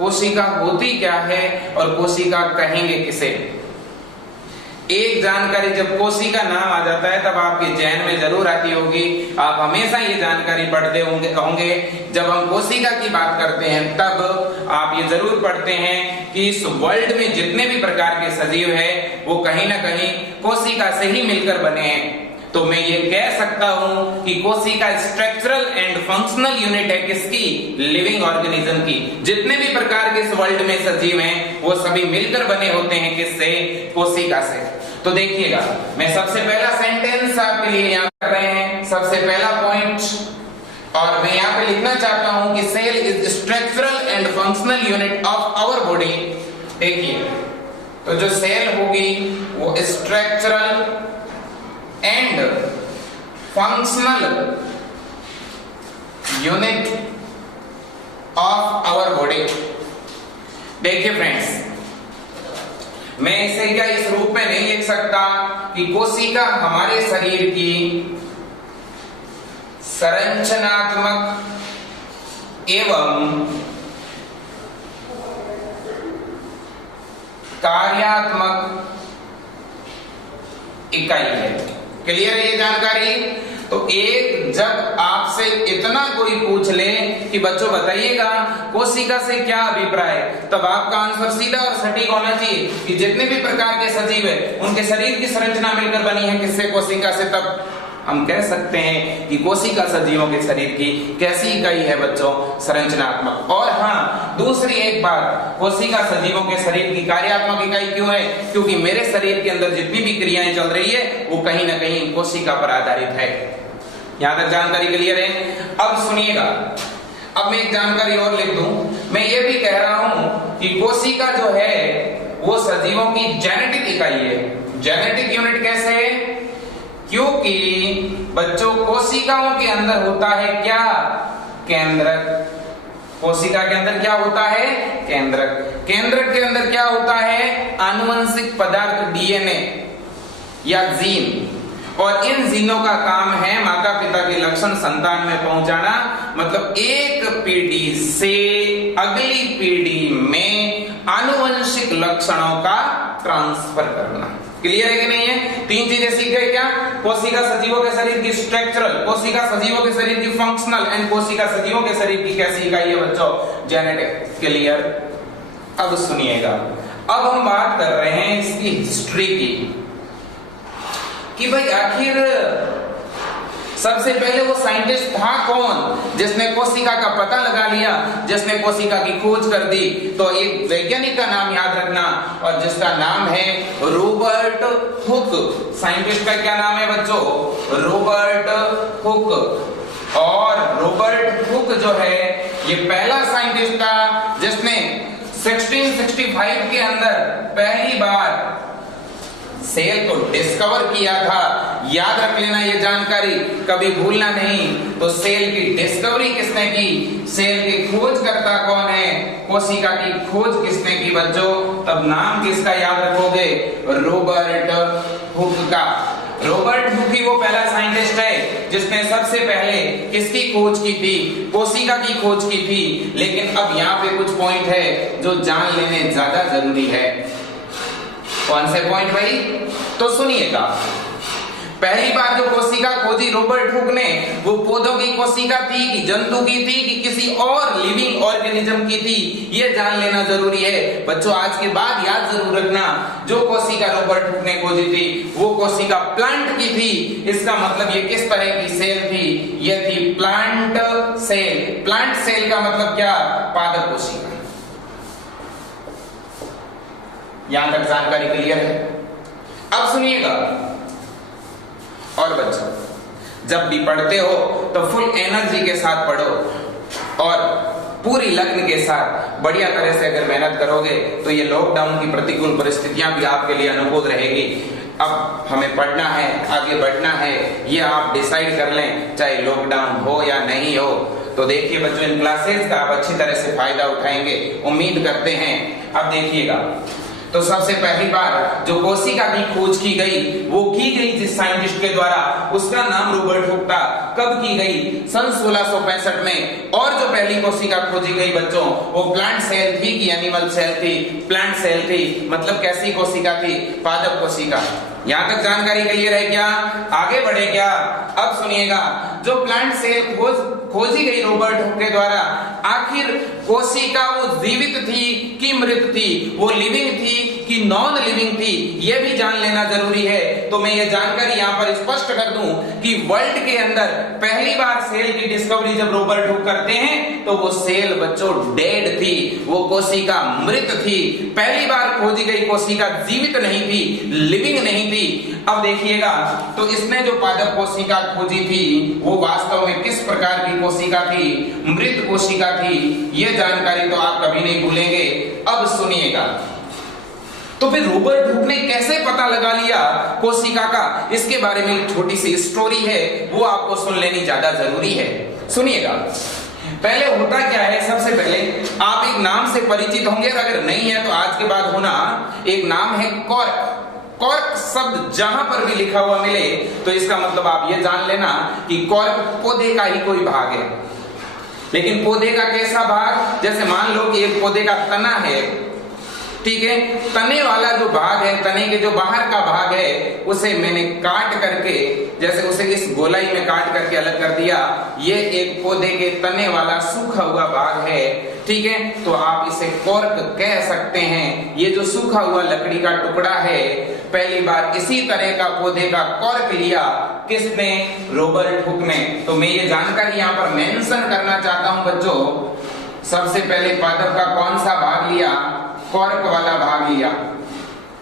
कोशिका होती क्या है और कोशिका कहेंगे किसे। एक जानकारी जब कोशिका नाम आ जाता है तब आपके जहन में जरूर आती होगी, आप हमेशा ये जानकारी पढ़ते होंगे जब हम कोशिका की बात करते हैं तब आप ये जरूर पढ़ते हैं कि इस वर्ल्ड में जितने भी प्रकार के सजीव है वो कहीं ना कहीं कोशिका से ही मिलकर बने हैं। तो मैं ये कह सकता हूं कि कोशिका स्ट्रक्चरल एंड फंक्शनल यूनिट है किसकी, लिविंग ऑर्गेनिज्म की। जितने भी प्रकार के इस वर्ल्ड में सजीव हैं वो सभी मिलकर बने होते हैं किससे, कोशिका से। तो देखिएगा मैं सबसे पहला सेंटेंस आपके लिए यहाँ कर रहे हैं, सबसे पहला पॉइंट, और मैं यहाँ पे लिखना चाहता हूं कि cell is structural and functional unit of our body. देखिए तो जो सेल होगी वो structural and functional unit of our body. देखिए फ्रेंड्स, मैं इसे क्या इस रूप में नहीं लिख सकता कि कोशिका हमारे शरीर की संरचनात्मक एवं कार्यात्मक इकाई है। क्लियर है ये जानकारी। तो एक जब आपसे इतना कोई पूछ ले कि बच्चों बताइएगा कोशिका से क्या अभिप्राय, तब आपका आंसर सीधा और सटीक होना चाहिए कि जितने भी प्रकार के सजीव है उनके शरीर की संरचना मिलकर बनी है किससे, कोशिका से। तब हम कह सकते हैं कि कोशिका सजीवों के शरीर की कैसी इकाई है बच्चों, संरचनात्मक। और हाँ, दूसरी एक बात, कोशिका सजीवों के शरीर की कार्यात्मक इकाई क्यों है, क्योंकि मेरे शरीर के अंदर जितनी भी क्रियाएं चल रही है वो कहीं ना कहीं कोशिका पर आधारित है। यहां तक जानकारी क्लियर है। अब सुनिएगा, अब मैं एक जानकारी और लिख दूं, मैं ये भी कह रहा हूं कि कोशिका जो है वो सजीवों की जेनेटिक इकाई है। जेनेटिक यूनिट कैसे है, क्योंकि बच्चों कोशिकाओं के अंदर होता है क्या, केंद्रक। कोशिका के अंदर क्या होता है, केंद्रक। केंद्रक के अंदर क्या होता है, आनुवंशिक पदार्थ डीएनए या जीन। और इन जीनों का काम है माता पिता के लक्षण संतान में पहुंचाना, मतलब एक पीढ़ी से अगली पीढ़ी में आनुवंशिक लक्षणों का ट्रांसफर करना। क्लियर है कि नहीं है। तीन चीजें सीख गए क्या, कोशिका सजीवों के शरीर की स्ट्रक्चरल, कोशिका सजीवों के शरीर की फंक्शनल एंड कोशिका सजीवों के शरीर की कैसी इकाई है बच्चों, जेनेटिक। क्लियर। अब सुनिएगा, अब हम बात कर रहे हैं इसकी हिस्ट्री की कि भाई आखिर सबसे पहले वो साइंटिस्ट था कौन जिसने कोशिका का पता लगा लिया, जिसने कोशिका की खोज कर दी। तो एक वैज्ञानिक का नाम याद रखना, और जिसका नाम है रॉबर्ट हुक। साइंटिस्ट का क्या नाम है बच्चों, रॉबर्ट हुक। और रॉबर्ट हुक जो है ये पहला साइंटिस्ट था जिसने 1665 के अंदर पहली बार सेल को डिस्कवर किया था। याद रख लेना ये जानकारी, कभी भूलना नहीं। तो सेल की डिस्कवरी किसने की, सेल की खोजकर्ता कौन है, कोशिका की खोज किसने की बच्चों, तब नाम किसका याद रखोगे, रॉबर्ट हुक का। रॉबर्ट हुक ही वो पहला साइंटिस्ट है जिसने सबसे पहले किसकी खोज की थी, कोशिका की खोज की थी। लेकिन अब यहाँ पे कुछ पॉइंट है जो जान लेने ज्यादा जरूरी है। कौन से पॉइंट भाई, तो सुनिएगा। पहली बार जो कोशिका खोजी रॉबर्ट हुक ने, वो पौधों की कोशिका थी कि जंतु की थी कि किसी और लिविंग ऑर्गेनिज्म की थी, ये जान लेना जरूरी है बच्चों। आज के बाद याद जरूर रखना, जो कोशिका रॉबर्ट हुक ने खोजी थी वो कोशिका प्लांट की थी। इसका मतलब ये किस तरह की सेल थी, ये थी प्लांट सेल। प्लांट सेल का मतलब क्या, पादप कोशिका। यहां तक जानकारी क्लियर है। अब सुनिएगा, और बच्चों जब भी पढ़ते हो तो फुल एनर्जी के साथ पढ़ो और पूरी लगन के साथ बढ़िया तरह से अगर मेहनत करोगे तो ये लॉकडाउन की प्रतिकूल परिस्थितियां भी आपके लिए अनुकूल रहेगी। अब हमें पढ़ना है, आगे बढ़ना है, ये आप डिसाइड कर लें, चाहे लॉकडाउन हो या नहीं हो। तो देखिए बच्चों, इन क्लासेस का आप अच्छी तरह से फायदा उठाएंगे, उम्मीद करते हैं। अब देखिएगा, तो सबसे पहली बार जो कोशिका की खोज की गई वो की गई जिस साइंटिस्ट के द्वारा, उसका नाम रॉबर्ट हुक था। कब की गई? सन 1665 में। और जो पहली कोशिका खोजी गई बच्चों, वो प्लांट सेल थी कि एनिमल सेल थी? प्लांट सेल थी। मतलब कैसी कोशिका थी? पादप कोशिका। यहां तक जानकारी क्लियर है क्या? आगे बढ़े क्या? अब सुनिएगा, जो प्लांट सेल खोजी गई रॉबर्ट हुक के द्वारा, आखिर कोशिका वो जीवित थी कि मृत थी? वो लिविंग थी कि नॉन लिविंग थी? ये भी जान लेना जरूरी है। तो मैं ये जानकारी यहाँ पर स्पष्ट कर दूं कि वर्ल्ड के अंदर पहली बार सेल की डिस्कवरी जब रॉबर्ट हुक करते हैं तो वो सेल बच्चों डेड थी, वो कोशिका मृत थी। पहली बार खोजी गई कोशिका जीवित नहीं थी, लिविंग नहीं थी। अब देखिएगा, तो इसने जो पादप कोशिका खोजी थी वो वास्तव में किस प्रकार की कोशिका थी? मृत कोशिका थी। ये जानकारी तो आप कभी नहीं भूलेंगे। अब सुनिएगा, तो फिर रॉबर्ट हुक ने कैसे पता लगा लिया कोशिका का? इसके बारे में एक छोटी सी स्टोरी है, वो आपको सुन लेनी ज्यादा जरूरी है। सुनिएगा, पहले होता क्या है, सबसे पहले आप एक नाम से परिचित होंगे, अगर नहीं है तो आज के बाद होना। एक नाम है कॉर्क। कॉर्क शब्द जहां पर भी लिखा हुआ मिले तो इसका मतलब आप ये जान लेना कि कॉर्क पौधे का ही कोई भाग है। लेकिन पौधे का कैसा भाग? जैसे मान लो कि एक पौधे का तना है, ठीक है, तने वाला जो भाग है, तने के जो बाहर का भाग है, उसे मैंने काट करके, जैसे उसे इस गोलाई में काट करके अलग कर दिया। ये एक पौधे के तने वाला सूखा हुआ भाग है, ठीक है, तो आप इसे कॉर्क कह सकते हैं। ये जो सूखा हुआ लकड़ी का टुकड़ा है, पहली बार इसी तरह का पौधे का कॉर्क लिया किसने? रॉबर्ट हुक ने। तो मैं ये जानकारी यहाँ पर मेंशन करना चाहता हूं बच्चों, सबसे पहले पादप का कौन सा भाग लिया? कॉर्क वाला भाग लिया।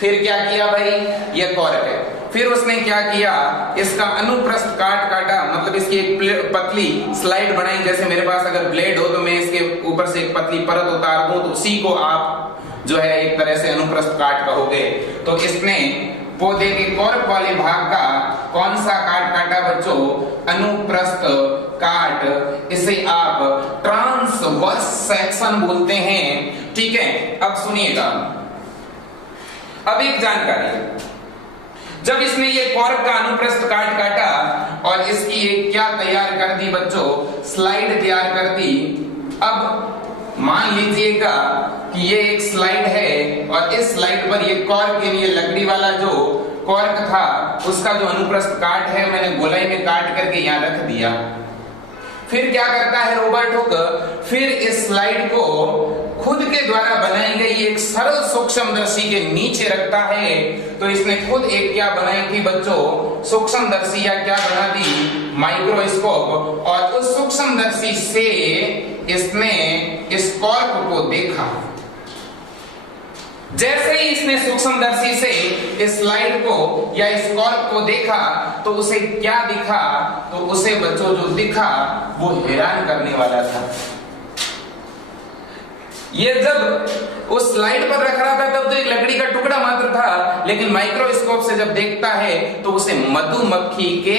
फिर क्या किया भाई? ये कॉर्क है। फिर उसने क्या किया? इसका अनुप्रस्थ काटा, मतलब इसकी एक पतली स्लाइड बनाई। जैसे मेरे पास अगर ब्लेड हो तो मैं इसके ऊपर से एक पतली परत उतार दूं, तो उसी को आप जो है एक तरह से अनुप्रस्थ काट कहोगे। तो इसने पौधे के कॉर्क वाले भाग का कौन सा काटा बच्चों? अनुप्रस्थ काट। इसे आप ट्रांसवर्स सेक्शन बोलते हैं, ठीक है। अब सुनिएगा, अब एक जानकारी, जब इसने ये कॉर्क का अनुप्रस्थ काटा और इसकी एक क्या तैयार कर दी बच्चों? स्लाइड तैयार कर दी। अब मान लीजिएगा कि ये एक स्लाइड है और इस स्लाइड पर ये कॉर्क यानी ये लकड़ी वाला जो कॉर्क था उसका जो अनुप्रस्थ काट है मैंने गोलाई में काट करके यहाँ रख दिया। फिर क्या करता है रॉबर्ट हुक? फिर इस स्लाइड को खुद के द्वारा बनाई गई एक सरल सूक्ष्मदर्शी के नीचे रखता है। तो इसने खुद एक क्या बनाई थी बच्चों? सूक्ष्मदर्शी, या क्या बना दी? माइक्रोस्कोप। और उस सूक्ष्मदर्शी से इसने इस कॉर्क को देखा। जैसे ही इसने सूक्ष्मदर्शी से इस स्लाइड को या इस कॉर्क को देखा तो उसे क्या दिखा? तो उसे बच्चों जो दिखा वो हैरान करने वाला था। ये जब उस स्लाइड पर रख रहा था तब तो एक लकड़ी का टुकड़ा मात्र था, लेकिन माइक्रोस्कोप से जब देखता है तो उसे मधुमक्खी के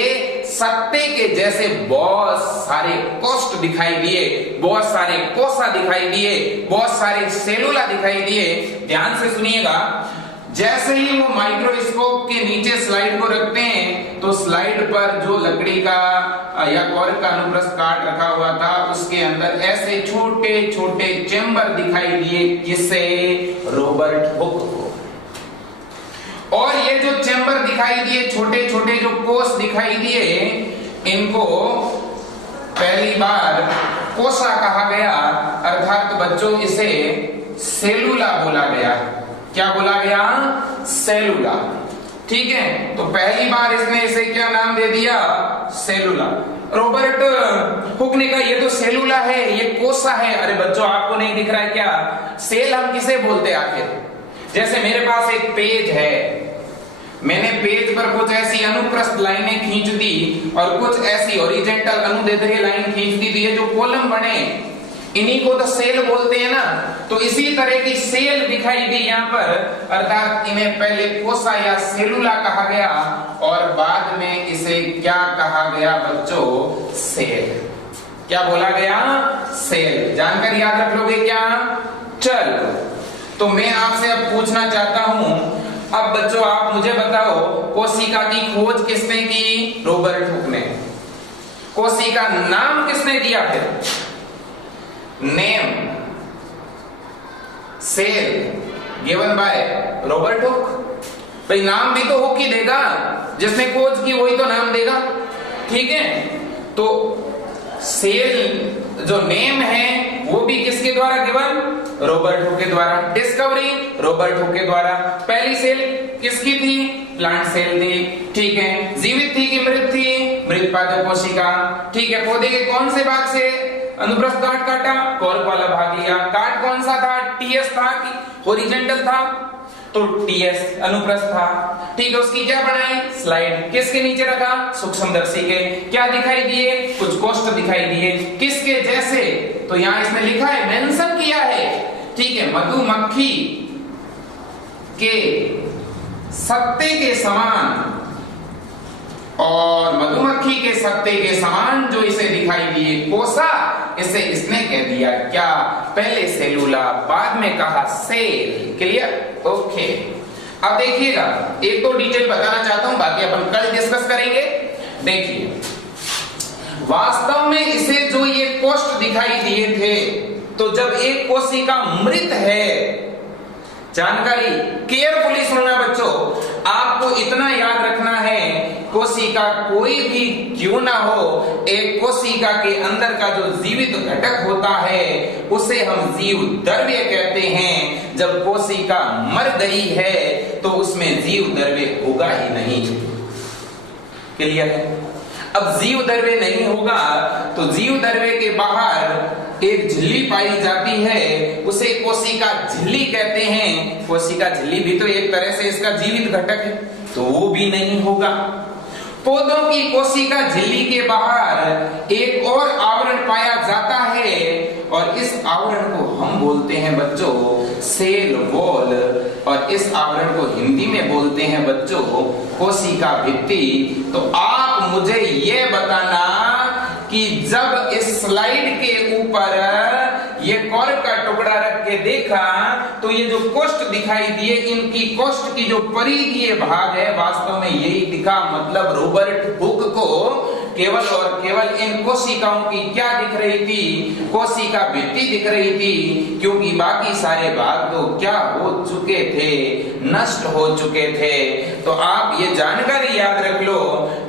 सत्ते के जैसे बहुत सारे कोष्ठ दिखाई दिए, बहुत सारे कोसा दिखाई दिए, बहुत सारे सेलुला दिखाई दिए। ध्यान से सुनिएगा, जैसे ही वो माइक्रोस्कोप के नीचे स्लाइड को रखते हैं तो स्लाइड पर जो लकड़ी का या कॉर्क का अनुप्रस्थ काट रखा हुआ था उसके अंदर ऐसे छोटे छोटे चेंबर दिखाई दिए। किसे? रॉबर्ट हुक को। और ये जो चेंबर दिखाई दिए, छोटे छोटे जो कोष दिखाई दिए, इनको पहली बार कोसा कहा गया, अर्थात बच्चों इसे सेलुला बोला गया। क्या बोला गया? सेलुला, ठीक है। तो पहली बार इसने इसे क्या नाम दे दिया? सेलुला। रॉबर्ट हुक ने कहा ये तो सेलुला है, ये कोसा है। अरे बच्चों आपको नहीं दिख रहा है क्या? सेल हम किसे बोलते हैं आखिर? जैसे मेरे पास एक पेज है, मैंने पेज पर कुछ ऐसी अनुप्रस्थ लाइनें खींच दी और कुछ ऐसी हॉरिजॉन्टल अनुदैर्ध्य लाइन खींच दी, तो ये जो कॉलम बने इन्हीं को तो सेल बोलते हैं ना। तो इसी तरह की सेल दिखाई दी यहाँ पर, अर्थात इन्हें पहले कोसा या सेलुला कहा गया और बाद में इसे क्या कहा गया बच्चों? सेल। क्या बोला गया? सेल। जानकारी याद रख लोगे क्या? चल, तो मैं आपसे अब पूछना चाहता हूं, अब बच्चों आप मुझे बताओ कोशिका की खोज किसने की? रॉबर्ट हुक ने। कोशिका नाम किसने दिया? फिर name cell given by Robert Hooke. भाई नाम भी तो हुक ही देगा, जिसने खोज की वही तो नाम देगा, ठीक है। तो सेल जो नेम है वो भी किसके द्वारा गिवन? रॉबर्ट हुक के द्वारा। डिस्कवरी रॉबर्ट हुक के द्वारा। पहली सेल किसकी थी? प्लांट सेल थी, ठीक है। जीवित थी कि मृत थी? मृत पादप कोशिका, ठीक है। पौधे के कौन से भाग से अनुप्रस्थ काट काटा? कॉर्क वाला भाग लिया। काट कौन सा था? टीएस था कि हॉरिजॉन्टल था? तो टीएस अनुप्रस्थ था, ठीक है। उसकी क्या बनाई? स्लाइड। किसके नीचे रखा? सूक्ष्मदर्शी के। क्या दिखाई दिए? कुछ कोष्ठ दिखाई दिए। किसके जैसे? तो यहां इसने लिखा है, मेंशन किया है, ठीक है, मधुमक्खी के सत्ते के समान। और मधुमक्खी के सत्ते के समान जो इसे दिखाई दिए कोसा, इसे इसने कह दिया क्या? पहले सेलुला, बाद में कहा सेल। क्लियर? ओके। अब देखिएगा, एक तो डिटेल बताना चाहता हूं, बाकी अपन कल डिस्कस करेंगे। देखिए, वास्तव में इसे जो ये कोष्ठ दिखाई दिए थे, तो जब एक कोशिका मृत है, जानकारी केयरफुली सुनना बच्चों, आपको इतना याद रखना है, कोशिका कोई भी क्यों ना हो, एक कोशिका के अंदर का जो जीवित घटक होता है उसे हम जीव द्रव्य कहते हैं। जब कोशिका मर गई है तो उसमें जीव द्रव्य होगा ही नहीं। क्लियर है? अब जीव द्रव्य नहीं होगा तो जीव द्रव्य के बाहर एक झिल्ली पाई जाती है, उसे कोशिका झिल्ली कहते हैं। कोशिका झिल्ली भी तो एक तरह से इसका जीवित घटक है, तो वो भी नहीं होगा। पौधों की कोशिका झिल्ली के बाहर एक और आवरण पाया जाता है, और इस आवरण को हम बोलते हैं बच्चों सेल वॉल, और इस आवरण को हिंदी में बोलते हैं बच्चों कोशिका भित्ति। तो आप मुझे ये बताना कि जब इस स्लाइड के ऊपर ये कॉर्क का टुकड़ा रख के देखा तो ये जो कोष्ठ दिखाई दिए, इनकी कोष्ठ की जो परिधीय भाग है वास्तव में यही दिखा। मतलब रॉबर्ट हुक को केवल और केवल इन कोशिकाओं की क्या दिख रही थी? कोशिका भित्ति दिख रही थी, क्योंकि बाकी सारे भाग तो क्या हो चुके थे? नष्ट हो चुके थे। तो आप ये जानकारी याद रख लो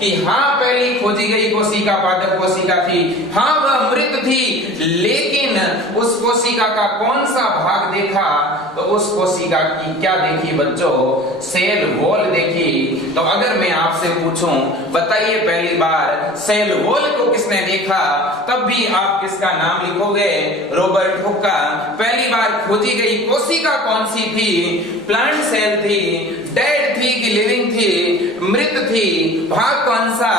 कि हाँ, पहली खोजी गई कोशिका पादप कोशिका थी, हाँ वह मृत थी, लेकिन उस कोशिका का कौन सा भाग देखा? तो उस कोशिका की क्या देखी बच्चों? सेल वॉल देखी। तो अगर मैं आपसे पूछूं, बताइए पहली बार सेल वॉल को किसने देखा? तब भी आप किसका नाम लिखोगे? रॉबर्ट हुक का। पहली बार खोजी गई कोशिका कौन सी थी? प्लांट सेल थी। डेड थी कि लिविंग थी? मृत थी। भाग कौन सा?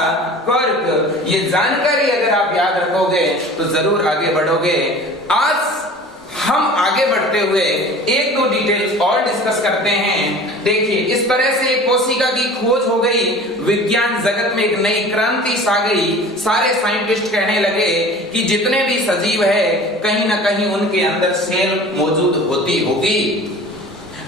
कॉर्क। ये जानकारी अगर आप याद रखोगे तो जरूर आगे बढ़ोगे। आज हम आगे बढ़ते हुए एक दो डिटेल्स और डिस्कस करते हैं। देखिए, इस तरह से कोशिका की खोज हो गई, विज्ञान जगत में एक नई क्रांति छा गई। सारे साइंटिस्ट कहने लगे कि जितने भी सजीव है कहीं ना कहीं उनके अंदर सेल मौजूद होती होगी।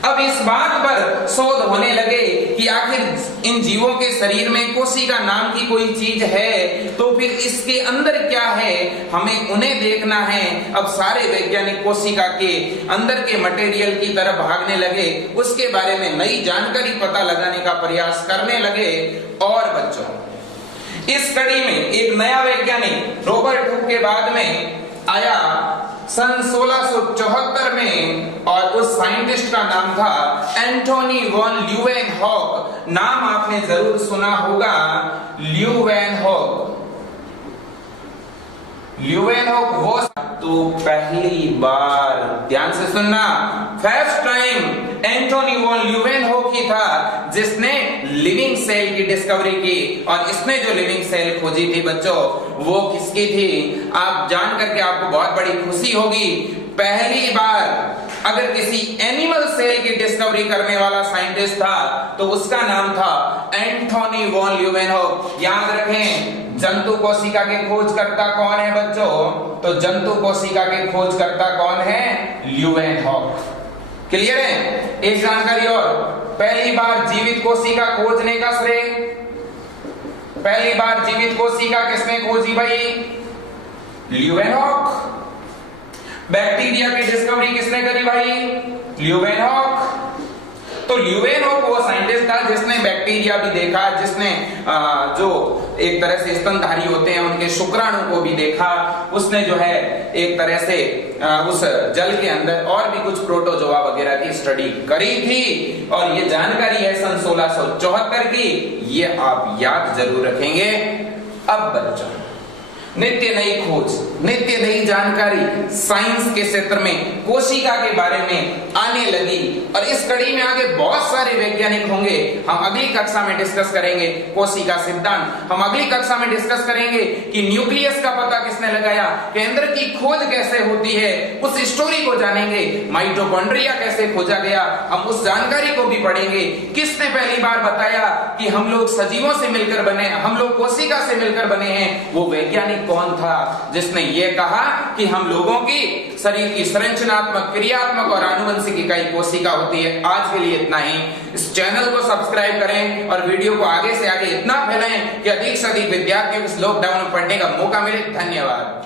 अब इस बात पर शोध होने लगे कि आखिर इन जीवों के शरीर में कोशिका नाम की कोई चीज है, तो फिर इसके अंदर क्या है, हमें उन्हें देखना है। अब सारे वैज्ञानिक कोशिका के अंदर के मटेरियल की तरफ भागने लगे, उसके बारे में नई जानकारी पता लगाने का प्रयास करने लगे। और बच्चों, इस कड़ी में एक नया वैज्ञानिक रॉबर्ट हुक के बाद में आया सन 1674 में, और उस साइंटिस्ट का नाम था एंटोनी वॉन ल्यूवेनहॉक। नाम आपने जरूर सुना होगा, ल्यूवेनहॉक। ल्यूवेनहॉक वो तो पहली बार, ध्यान से सुनना, first time Antonie van Leeuwenhoek ही था जिसने लिविंग सेल की डिस्कवरी की। और इसने जो लिविंग सेल खोजी थी बच्चों, वो किसकी थी? आप जान करके आपको बहुत बड़ी खुशी होगी। पहली बार अगर किसी एनिमल सेल की डिस्कवरी करने वाला साइंटिस्ट था तो उसका नाम था एंटोनी वॉन ल्यूवेनहॉक। याद रखें, जंतु कोशिका के खोजकर्ता कौन है बच्चों? तो जंतु कोशिका के खोजकर्ता कौन है? ल्यूवेनहॉक। क्लियर है? एक जानकारी और, पहली बार जीवित कोशिका खोजने का श्रेय पहली बार जीवित कोशिका किसने खोजी भाई? ल्यूवेनहॉक। बैक्टीरिया की डिस्कवरी किसने करी भाई? ल्यूवेनहॉक। तो ल्यूवेनहॉक वो साइंटिस्ट था जिसने बैक्टीरिया भी देखा, जिसने जो एक तरह से स्तनधारी होते हैं उनके शुक्राणु को भी देखा, उसने जो है एक तरह से उस जल के अंदर और भी कुछ प्रोटोजोआ वगैरह की स्टडी करी थी। और ये जानकारी है सन 1674 की, ये आप याद जरूर रखेंगे। अब बच्चों, नित्य नई खोज, नित्य नई जानकारी साइंस के क्षेत्र में कोशिका के बारे में आने लगी और इस कड़ी में आगे बहुत सारे वैज्ञानिक होंगे। हम अगली कक्षा में डिस्कस करेंगे कोशिका सिद्धांत, हम अगली कक्षा में डिस्कस करेंगे कि न्यूक्लियस का पता किसने लगाया, केंद्र की खोज कैसे होती है, उस स्टोरी को जानेंगे। माइटोकॉन्ड्रिया कैसे खोजा गया, हम उस जानकारी को भी पढ़ेंगे। किसने पहली बार बताया कि हम लोग सजीवों से मिलकर बने, हम लोग कोशिका से मिलकर बने हैं, वो वैज्ञानिक कौन था जिसने ये कहा कि हम लोगों की शरीर की संरचनात्मक, क्रियात्मक और आनुवंशिक इकाई कोशिका होती है। आज के लिए इतना ही। इस चैनल को सब्सक्राइब करें और वीडियो को आगे से आगे इतना फैलाएं कि अधिक से अधिक विद्यार्थियों को इस लॉकडाउन में पढ़ने का मौका मिले। धन्यवाद।